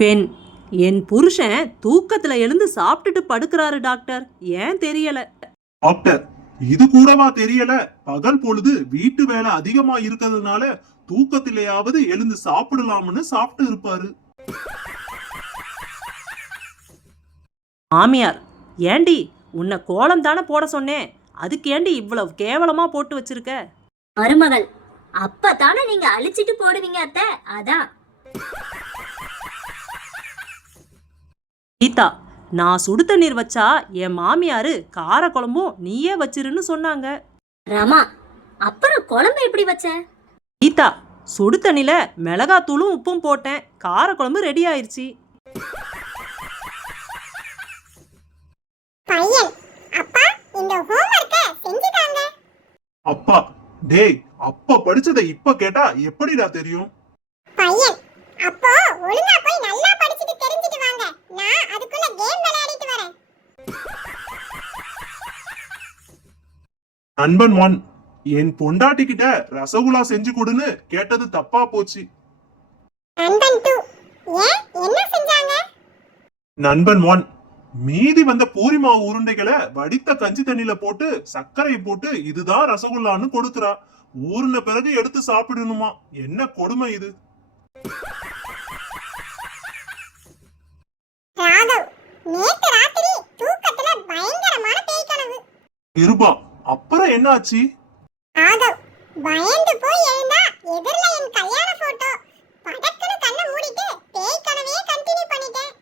பெண். என் புருஷன் தூக்கத்துல எழுந்து சாப்பிட்டுட்டு படுக்கிறாரு டாக்டர். ஏன் தெரியல. டாக்டர், இது கூடவா தெரியல? பகல் பொழுது வீட்டு வேலை அதிகமா இருக்கிறதுனால தூக்கத்திலேயாவது எழுந்து சாப்பிடலாம்னு சாப்பிட்டு இருப்பாரு. மாமியார். ஏண்டி, உன்னை கோலம் தானே போட சொன்னேன், அதுக்கு ஏண்டி இவ்வளவு கேவலமா போட்டு வச்சிருக்க? மருமகள், அப்பதானே நீங்க அழிச்சிட்டு போடுவீங்க அத்தை, அதான். கீதா, நான் சுடு தண்ணீர் வச்சா என் மாமியாரு கார குழம்பும் நீயே வச்சிருன்னு சொன்னாங்க. ரமா, அப்புறம் குழம்பு எப்படி வச்ச? கீதா, சுடு தண்ணில மிளகாத்தூளும் உப்பும் போட்டேன், கார குழம்பு ரெடி ஆயிருச்சு. பையன், அப்பா இந்த ஹோம்வொர்க்க செஞ்சுட்டாங்க. அப்பா, டேய், அப்பா படிச்சதை இப்ப கேட்டா எப்படிடா தெரியும்? பையன், அப்போ ஒழுங்கா போய் நல்லா படிச்சிட்டு தெரிஞ்சிட்டு வாங்க. நான் அதுக்குள்ள கேம் விளையாடிட்டு வரேன். நண்பன் 1, என் பொண்டாட்டி கிட்ட ரசகுல்லா செஞ்சு கொடுன்னு கேட்டது தப்பா போச்சு. நண்பன் 2, ஏன் என்ன செஞ்சாங்க? நண்பன் 1, மீதி வந்த பூரி மாவு உருண்டைகளை வடித்த கஞ்சி தண்ணில போட்டு சர்க்கரை போட்டு இதுதான் ரசகுல்லான்னு கொடுக்குறா. ஊறின பிறகு எடுத்து சாப்பிடணுமா? என்ன கொடுமை இது! ராகவ், நேத்து ராத்திரி தூக்கத்துல பயங்கரமான பேய் கனவு. இருபா, அப்புறம் என்னாச்சு? ராகவ், பயந்து போய் எழுந்தா எதிரில என் கல்யாண போட்டோ. படக்குன்னு கண்ணை மூடிட்டு பேய் கனவையே கண்டினியூ பண்ணிட்டேன்.